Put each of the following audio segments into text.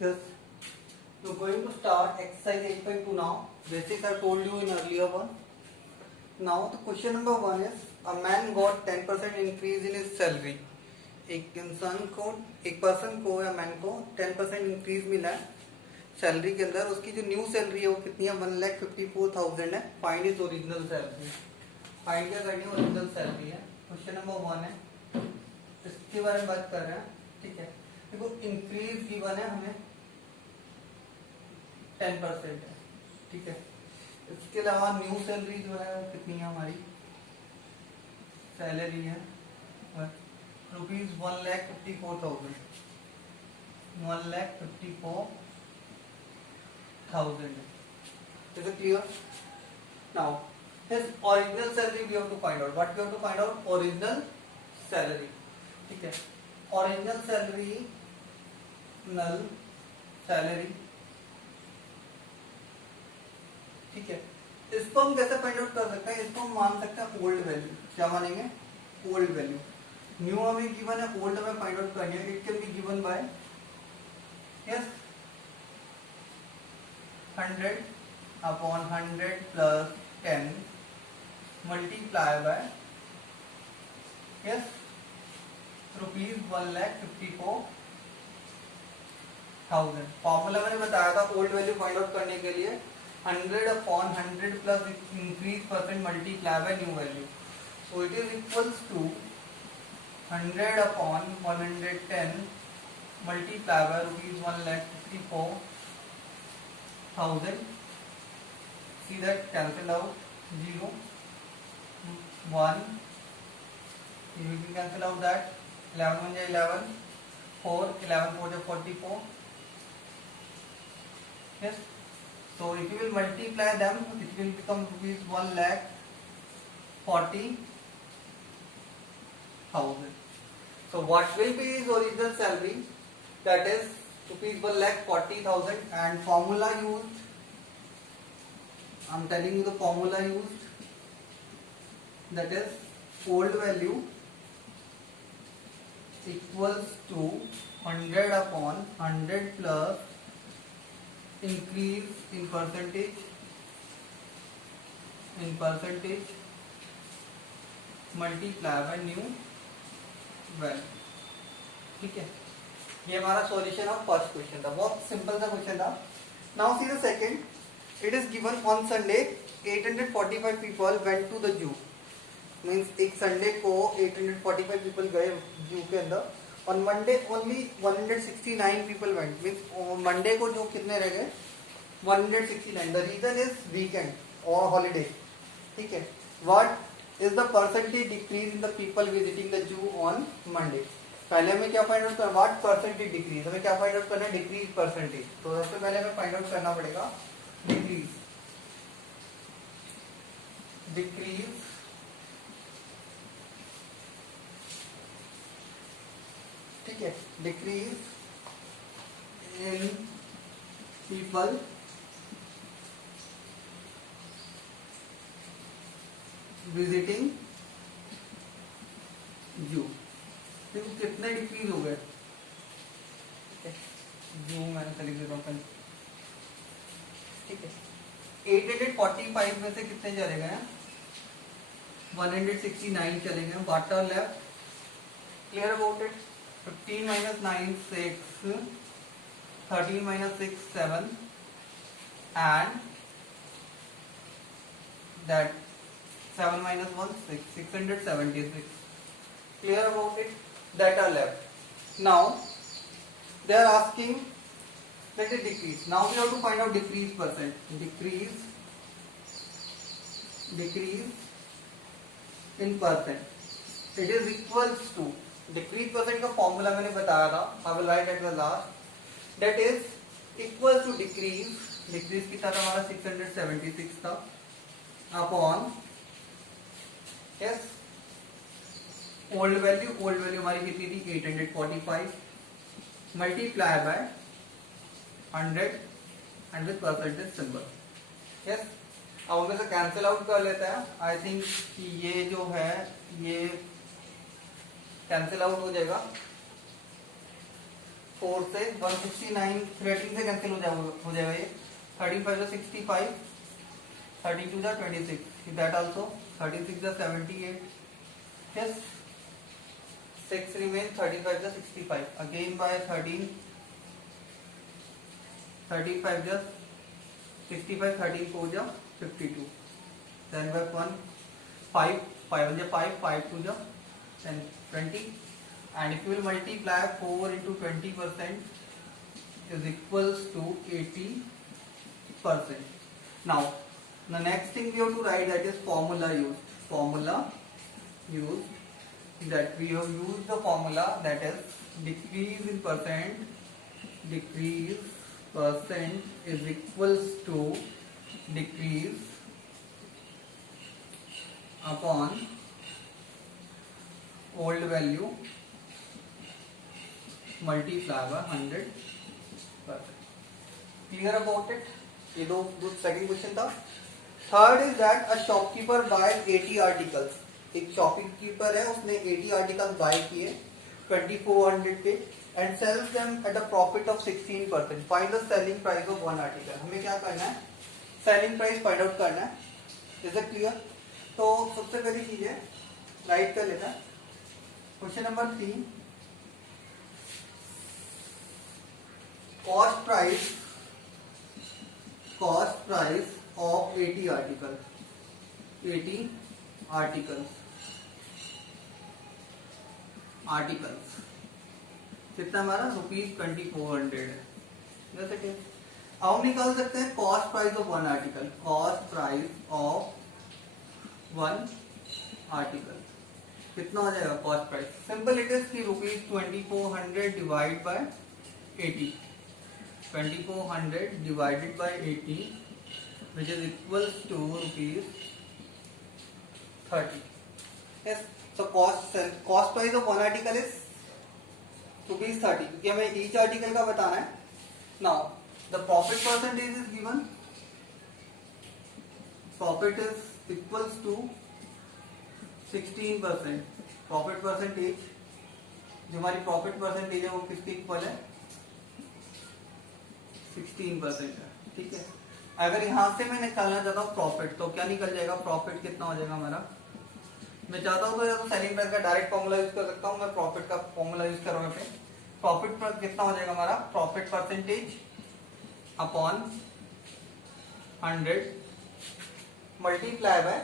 Yes. You're going to start exercise 8.2 now. Basics I told you in earlier one. Now the question number 1 is a man got 10% increase in his salary. एक इंसान को, एक person को या man को 10% increase मिला है salary के अंदर. उसकी जो न्यू सैलरी है वो कितनी है? 1,54,000 है. Find is original salary. Find क्या करनी है? ओरिजिनल सैलरी है. क्वेश्चन नंबर 1 है, इसके बारे में बात कर रहे हैं. ठीक है, देखो इंक्रीज गिवन है हमें 10% है. ठीक है, इसके अलावा न्यू सैलरी जो है कितनी है? हमारी सैलरी है rupees 1,54,000. 1,54,000. Is it clear? Now his original salary we have to find out. What we have to find out? Original salary. ठीक है, original salary, null salary. ठीक है, इसको हम कैसे फाइंड आउट कर सकते हैं? इसको हम मान सकते हैं ओल्ड वैल्यू. क्या मानेंगे? Old value. न्यू हमें गिवन है, ओल्ड हमें फाइंड आउट करनी है. It can be given by yes 100 upon 100 plus 10 multiply by yes rupees 1,54,000. Formula मैंने बताया था ओल्ड वैल्यू फाइंड आउट करने के लिए 100 upon 100 plus increase percent multiply by new value. So it is equals to 100 upon 110 multiplied by rupees 1,54,000. See that cancel out 0 1. You can cancel out that 11 1 11 4 11 4 44. Yes. So if you will multiply them, it will become rupees 1,40,000. So what will be his original salary? That is rupees 1,40,000. And formula used, I am telling you the formula used, that is old value equals to 100 upon 100 plus increase in percentage multiply by new value. ठीक है, ये हमारा solution of first question था. बहुत simple सा question था. Now see the second. It is given on Sunday 845 people went to the zoo. Means एक Sunday को 845 पीपल गए जू के अंदर. On Monday only 169 people went. Means Monday को जो कितने रह गए? 169. द रीजन इज वीकेंड और हॉलीडे. ठीक है, what is the percentage decrease in the people visiting the zoo on Monday. पहले हमें क्या फाइंड आउट करना? What percentage decrease. हमें क्या फाइंड आउट करना है? Decrease percentage. तो सबसे पहले हमें फाइंड आउट करना पड़ेगा डिक्रीज. ठीक है, डिक्रीज इन पीपल विजिटिंग जू. देखो कितने डिक्रीज हो गए. जू मैंने लिख देता हूँ. ठीक है, 845 में से कितने चले गए? 169 चले गए. What are left? Clear about it? 15 minus 9 6, 13 minus 6 7, and that 7 minus 1 6, 676. Clear about it? That are left. Now they are asking let it decrease. Now we have to find out decrease percent. Decrease in percent. It is equals to decrease percent का formula मैंने बताया था. I will write at the last. That is equal to decrease कितना था हमारा? 676 था upon yes old value हमारी कितनी थी? 845 multiply by 100 and with percentage symbol. Yes, अब हम इसे कैंसिल आउट कर लेते हैं. आई थिंक ये जो है ये कैंसिल आउट हो जाएगा. 4 से 169 13 से कैंसिल हो जाएगा ये 13 5 65 32 जा 26 दैट आल्सो 36 जा 78 yes 6 remain 35 जा 65 again by 13 35 जा 65 13 4 जा 52 then by 1 5 5 जा 5 5 2 जा 10 20 and if you will multiply 4 into 20% is equals to 80%. Now the next thing we have to write, that is formula used that we have used the formula, that is decrease percent is equals to decrease upon old value multiply by 100%. Clear about it? ये दो second question था. Third is that a shopkeeper buys 80 articles. एक shopkeeper है, उसने 80 articles buy किए 2400 पे and sells them at a profit of 16%. Find the selling price of one article. हमें क्या करना है? सेलिंग प्राइस फाइंड आउट करना है. Is it clear? तो सबसे पहली चीज है, राइट कर लेना question number 3. Cost price of 80 articles कितना हमारा ₹2400 है. जैसे कि अब निकाल सकते हैं cost price of one article. Cost price of one article कितना हो जाएगा? Cost price simple it is कि ₹2400 divide by 80. 2400 divided by 80 which is equals to ₹30. Yes, so cost price of one article is ₹30 क्योंकि हमें each article का बताना है. Now the profit percentage is given. Profit is equals to 16%. Profit percentage, जो हमारी profit percentage है वो किसके इक्वल है? 16% है. ठीक है. अगर यहां से मैं निकालना चाहता हूँ प्रॉफिट, तो क्या निकल जाएगा? प्रॉफिट कितना हो जाएगा हमारा? मैं चाहता हूँ तो या तो सेलिंग प्राइस का डायरेक्ट फॉर्मूला यूज कर सकता हूँ, मैं प्रॉफिट का फॉर्मूला यूज कर रहा हूँ. प्रॉफिट पर कितना हो जाएगा हमारा? Profit percentage upon 100 multiply by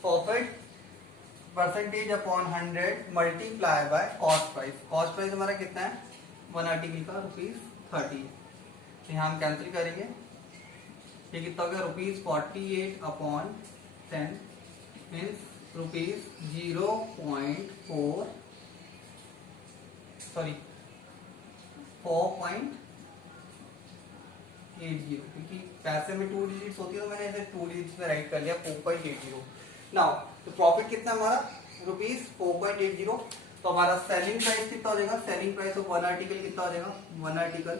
profit percentage upon 100 multiply by cost price. Cost price हमारा कितना है? वन आर्टिकल का ₹30. यहाँ हम कैंसिल करेंगे. ये कितना हो गया? ₹48 अपॉन 10 मीन्स ₹0.4 सॉरी 4.80 क्योंकि पैसे में 2 डिजिट्स होती है तो मैंने ऐसे 2 डिजिट्स में राइट कर लिया 4.80. नाउ तो प्रॉफिट कितना हमारा? ₹4.80. तो हमारा सेलिंग प्राइस कितना हो जाएगा? Selling price of one article कितना हो जाएगा? वन आर्टिकल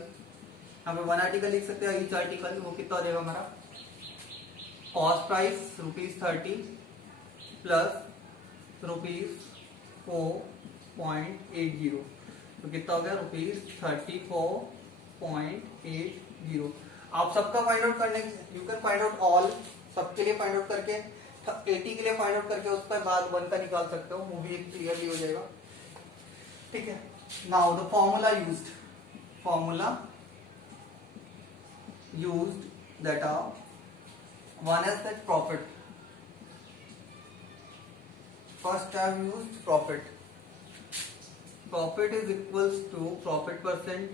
हम वन आर्टिकल लिख सकते हैं. ईच आर्टिकल वो कितना हो जाएगा हमारा? कॉस्ट प्राइस ₹30 प्लस ₹4.80 तो कितना हो गया? ₹34.80. आप सबका फाइंड आउट करने, you can find out all, सबके लिए फाइंड आउट करके 80 के लिए फाइंड आउट करके उस पर बाद 1 का निकाल सकते हो. वो भी क्लियरली हो जाएगा. ठीक है. Now the formula used that are one is that profit. First I have used profit. Profit is equals to profit percent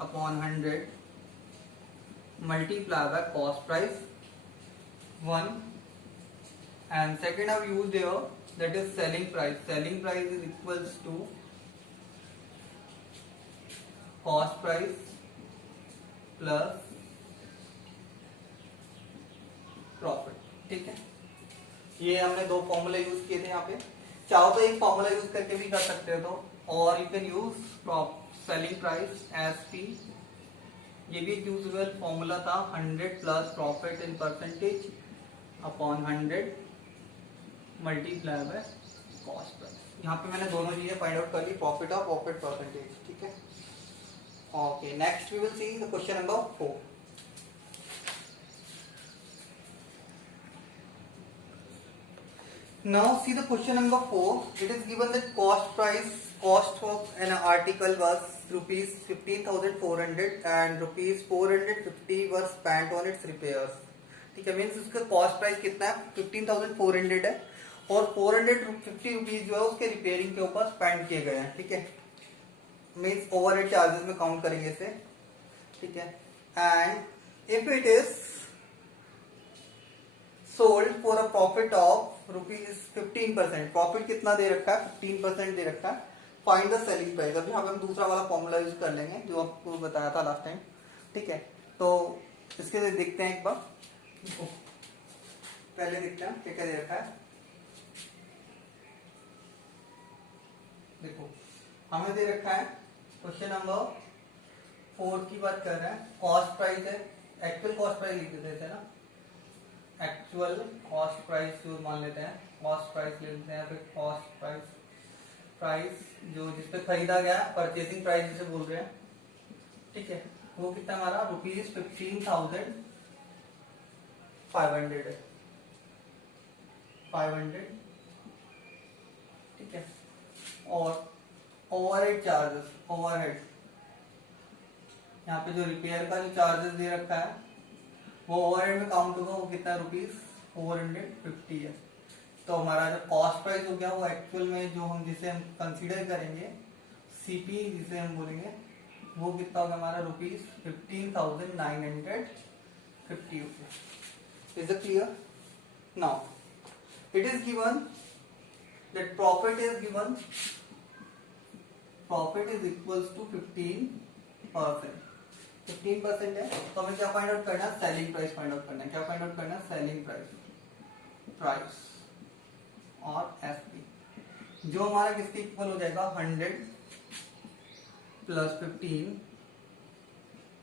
upon 100 multiply by cost price 1, and second I have used here, that is selling price. Selling price is equals to cost price plus profit. ठीक है. ये हमने दो formula use किए थे यहाँ पे. चाहो तो एक फॉर्मूला यूज करके भी कर सकते हो तो, और you can use selling price S P. ये भी एक यूजेबल फॉर्मूला था. 100 plus profit in percentage upon 100 multiply by cost price. यहाँ पे मैंने दोनों चीजें फाइंड आउट कर ली, प्रॉफिट और प्रॉफिट परसेंटेज, ठीक है। Okay, next we will see the question number 4. Now see the question number 4. It is given that cost of an article was rupees 15,400 and rupees 450 were spent on its repairs. ठीक है, means उसका cost price कितना है 15,400 है और 450 rupees जो है उसके रिपेयरिंग के ऊपर स्पेंड किए गए हैं, ठीक है। मीन्स ओवरहेड चार्जेस में काउंट करेंगे इसे, ठीक है। And if it is sold for a profit of rupees 15%, profit कितना दे रखा है 15% दे रखा है, फाइंड द सेलिंग प्राइस। अभी यहाँ पे हम दूसरा वाला फॉर्मूला यूज कर लेंगे जो आपको बताया था लास्ट टाइम, ठीक है। तो इसके लिए देखते हैं एक बार, पहले देखते हैं क्या क्या दे रखा है। देखो हमें दे रखा है क्वेश्चन नंबर 4 की बात कर रहे हैं, कॉस्ट प्राइस है, एक्चुअल कॉस्ट प्राइस लिख देते हैं ना, एक्चुअल कॉस्ट प्राइस जो मान लेते हैं, कॉस्ट प्राइस ले लेते हैं, फिर कॉस्ट प्राइस जो जिसपे खरीदा गया, परचेसिंग प्राइस जिसे बोल रहे हैं, ठीक है। वो कितना हमारा रुपीज 15,500 है, 500, ठीक है। और ओवरहेड चार्जेस, ओवरहेड यहाँ पे जो रिपेयर का जो चार्जेस दे रखा है वो ओवरहेड में काउंट होगा, वो कितना रुपीज 450 है। तो हमारा जो कॉस्ट प्राइस हो गया वो एक्चुअल में जो हम जिसे हम कंसीडर करेंगे सीपी जिसे हम बोलेंगे, वो कितना होगा हमारा rupees 15,950 rupees. Is it clear? Now it is given that profit is given, profit is equals to 15%, 15% है। तो हमें क्या फाइंड आउट करना है, सेलिंग प्राइस फाइंड आउट करना है। क्या फाइंड आउट करना है, सेलिंग प्राइस और एसपी, जो हमारा किसके इक्वल हो जाएगा 100 plus 15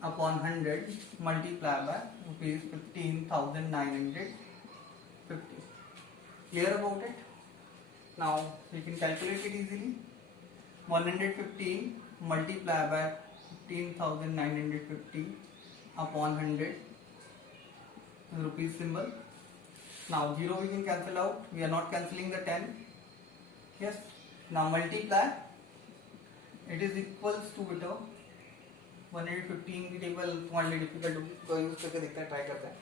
upon 100 multiply by rupees 15,950। Clear about it? Now we can calculate it easily. 115 multiply by 15,950 upon 100 rupees symbol. Now 0 we can cancel out, we are not cancelling the 10. Yes, now multiply, it is equals to beta 115 की table थोड़ी difficult होगी तो use करके देखते हैं, try करते हैं,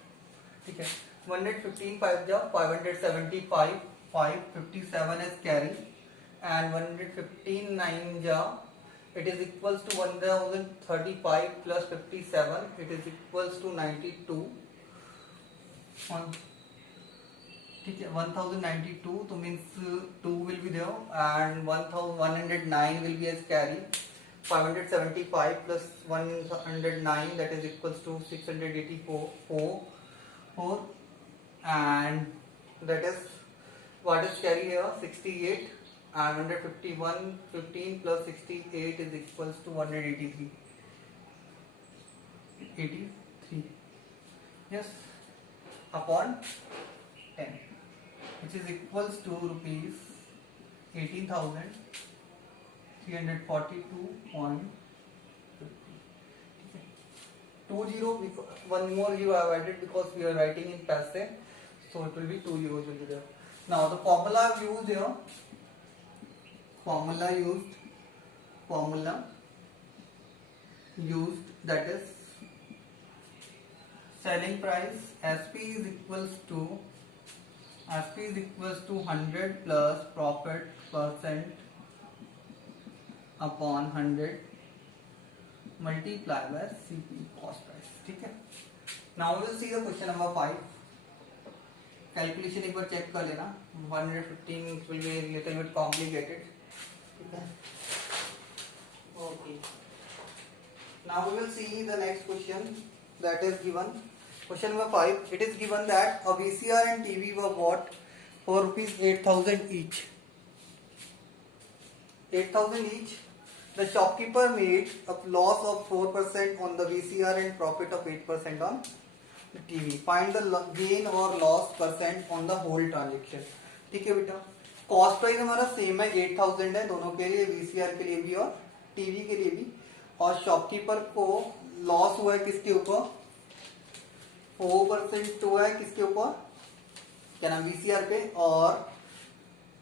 ठीक है। 115 5 जा 575, 557 is carry and 115 9 ja it is equals to 1035 plus 57, it is equals to 92, ठीक है। 1092 तो means 2 will be there and 1109 will be as carry, 575 plus 109 that is equals to 684 and that is what is carry here 68 and 151 15 plus 68 is equals to 183 yes upon 10 which is equals to rupees 18,342.50. 20, one more zero I have added because we are writing in paise, so it will be 2 zeros will be there. Now the formula I have used here, formula used that is selling price SP is equals to 100 plus profit percent upon 100 multiply by CP cost price, ठीक है। Now we will see the question number 5. Calculation एक बार check कर लेना, 115 will be little bit complicated, ठीक है। Okay. Now we will see the next question that is given. Question number 5. It is given that a VCR and TV were bought for rupees 8,000 each. 8,000 each. The shopkeeper made a loss of 4% on the VCR and profit of 8% on the TV. Find the gain or loss percent on the whole transaction. ठीक है बेटा, cost price हमारा same है 8000 है दोनों के लिए, VCR के लिए भी और टीवी के लिए भी। और शॉपकीपर को लॉस हुआ है किसके ऊपर, 4% हुआ है किसके ऊपर, क्या नाम, वीसीआर पे, और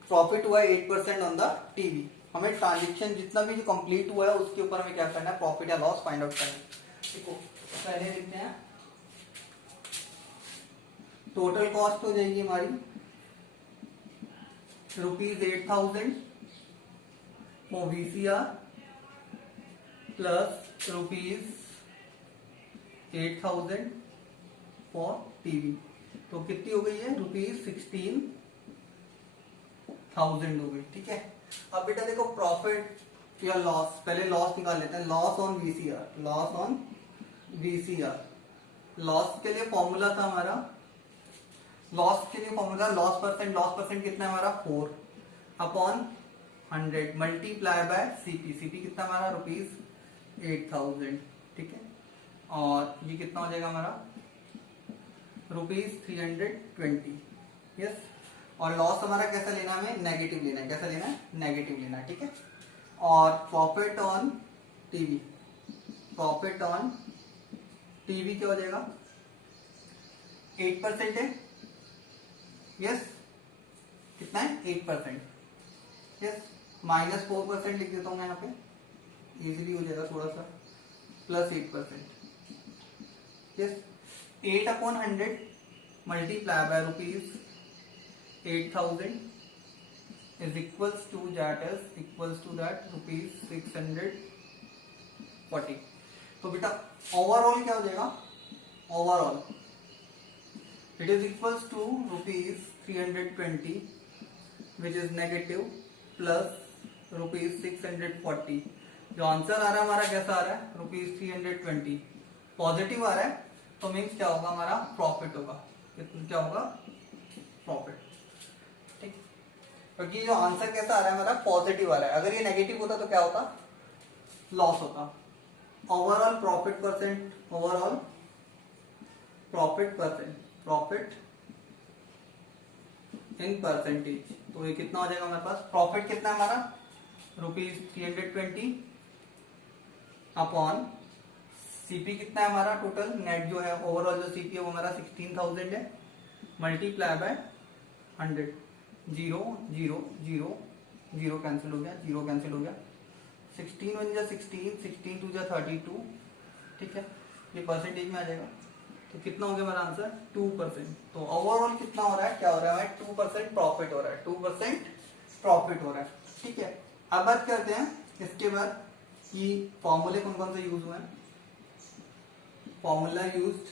प्रॉफिट हुआ है 8% ऑन द टीवी। हमें ट्रांजेक्शन जितना भी जो कंप्लीट हुआ है उसके ऊपर हमें क्या करना है, प्रॉफिट या लॉस फाइंड आउट करना है। देखो पहले देखते हैं, टोटल कॉस्ट हो जाएगी हमारी ₹8000 for VCR plus ₹8000 for TV. तो कितनी हो गई है, ₹16,000 हो गई। ठीक है, अब बेटा देखो प्रॉफिट या लॉस, पहले लॉस निकाल लेते हैं। Loss on VCR, loss on VCR, loss के लिए फॉर्मूला था हमारा, लॉस के लिए फॉर्मूला लॉस परसेंट कितना है हमारा 4 upon 100 multiply bye CP, CP कितना हमारा ₹8000। ठीक है, और ये कितना हो जाएगा हमारा ₹320। यस, और लॉस हमारा कैसा लेना है, हमें नेगेटिव लेना है, कैसा लेना है, नेगेटिव लेना है। ठीक है, और profit on TV, profit on TV क्या हो जाएगा, 8% है। यस, कितना है 8%। यस, -4% लिख देता हूं मैं यहाँ पे, इजीली हो जाएगा थोड़ा सा, plus 8%। Yes, 8 upon 100 multiply bye ₹8000 is equals to that ₹640। तो बेटा ओवरऑल क्या हो जाएगा, overall it is equals to ₹320 which is negative plus ₹640। जो आंसर आ रहा है हमारा कैसा आ रहा है, ₹320 पॉजिटिव आ रहा है, तो मीन्स क्या होगा, हमारा प्रॉफिट होगा। क्या होगा, प्रॉफिट। ठीक, क्योंकि जो आंसर कैसा आ रहा है हमारा पॉजिटिव आ रहा है, अगर ये नेगेटिव होता तो क्या होता, लॉस होता। Overall profit percent, overall profit percent, profit in percentage, तो ये कितना हो जाएगा हमारे पास, प्रॉफिट कितना है हमारा ₹320 अपॉन सीपी कितना है हमारा, टोटल नेट जो है ओवरऑल जो सीपी है वो हमारा 16000 है, मल्टीप्लाई बाय 100, 0 0 0 0 कैंसिल हो गया, 0 कैंसिल हो गया, 16 1 जा 16, 16 2 जा 32। ठीक है, ये परसेंटेज में आ जाएगा, तो कितना हो गया हमारा आंसर 2%। तो ओवरऑल कितना हो रहा है, क्या हो रहा है, 2% प्रॉफिट हो रहा है, 2% प्रॉफिट हो रहा है। ठीक है, अब बात करते हैं इसके बाद कि फॉर्मूले कौन कौन से यूज हुए हैं। फॉर्मूला यूज्ड,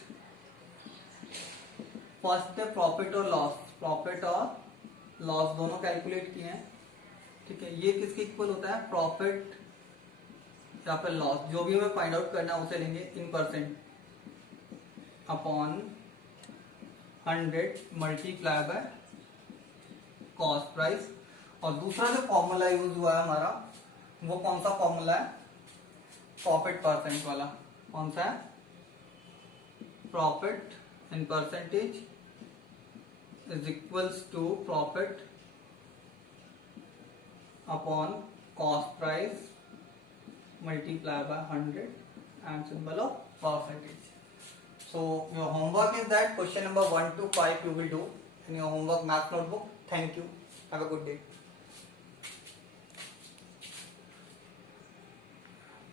फर्स्ट है प्रॉफिट और लॉस, प्रॉफिट और लॉस दोनों कैलकुलेट किए हैं। ठीक है, ये किसके इक्वल होता है, प्रॉफिट या फिर लॉस, जो भी हमें फाइंड आउट करना है उसे लेंगे in percent upon 100 multiply by cost price. और दूसरा जो फॉर्मूला यूज हुआ है हमारा, वो कौन सा फॉर्मूला है, प्रॉफिट परसेंट वाला। कौन सा है, profit in percentage is equals to profit upon cost price multiply by 100 and symbol of percentage. So your homework is that question number 1 to 5 you will do in your homework math notebook. Thank you. Have a good day.